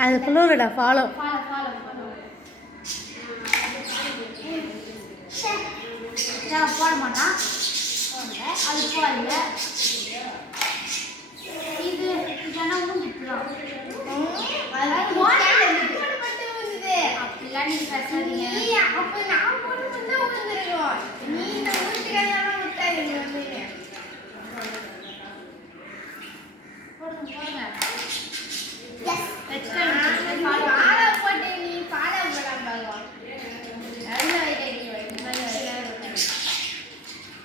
அது குளூருடா ஃபாலோ போட மாட்டான் அது போடல இது இதெல்லாம் ஊண்டிக்கலாம் அப்படிலாம் நீங்க பேசாதீங்க அப்ப நான் போட்டு வந்து ஊந்துருக்கோம் நீ இந்த ஊட்டிக்கலாம் விட்டாதீங்க போடுங்க போடுங்க எஸ் நெக்ஸ்ட் டைம் ஃபாலோ போட்டு நீ ஃபாலோ பண்ணாம பாருங்க நல்ல ஐடியா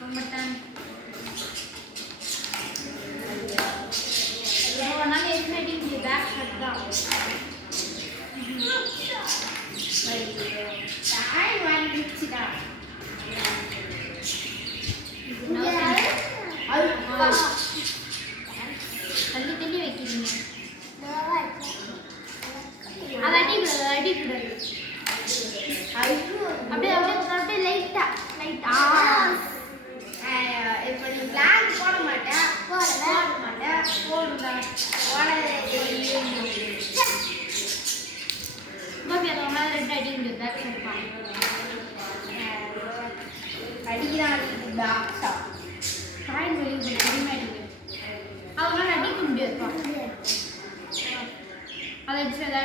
ரொம்ப டைம் ஒரு நாள் எஸ்னடி இந்த பேக் ஷர்ட் தான் டைம் வந்துச்சுடா தள்ளி தள்ளி வைக்கிறீங்க அது அடிக்கூடாது அப்படியே அப்படியே லைட்டா இப்போ நீ பிளான் போட மாட்டேன் போடுங்க பாபி அதை ஒன்றா ரெண்டு அடி முடியும் பேக் ஷர்ட் அடிக்கிறான் பாக்ஸா காயின் வெளியே ரெடிமேட் அவங்களால அடிக்க முடியாதுப்பா அதை அடிச்சு அதை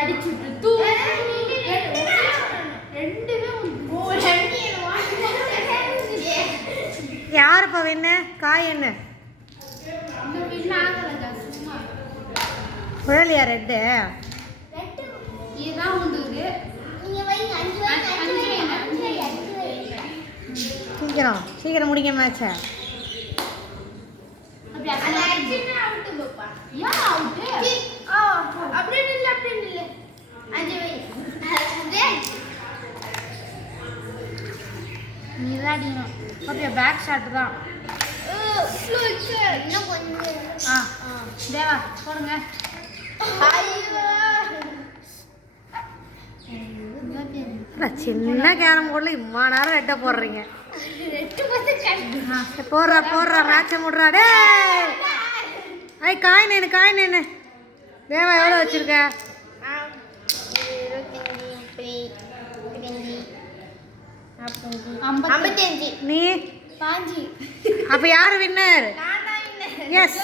அடிச்சுட்டு யாருப்பா என்ன காய் என்ன குழலியா ரெட்டு இதுதான் உண்டு சீக்கிரம் முடிக்க மேட்ச பேக் ஷாட் தான் தேவா போடுங்க சின்ன கேரம் போர்டில் இம்மா நேரம் ரெட்டை போடுறீங்க போடுறா மேட்சை முடுறா டே காய் நேனு தேவா எவ்வளோ வச்சிருக்க 55 நீ பாஞ்சி அப்ப யாரு வின்னர் நான் தான் winner. எஸ்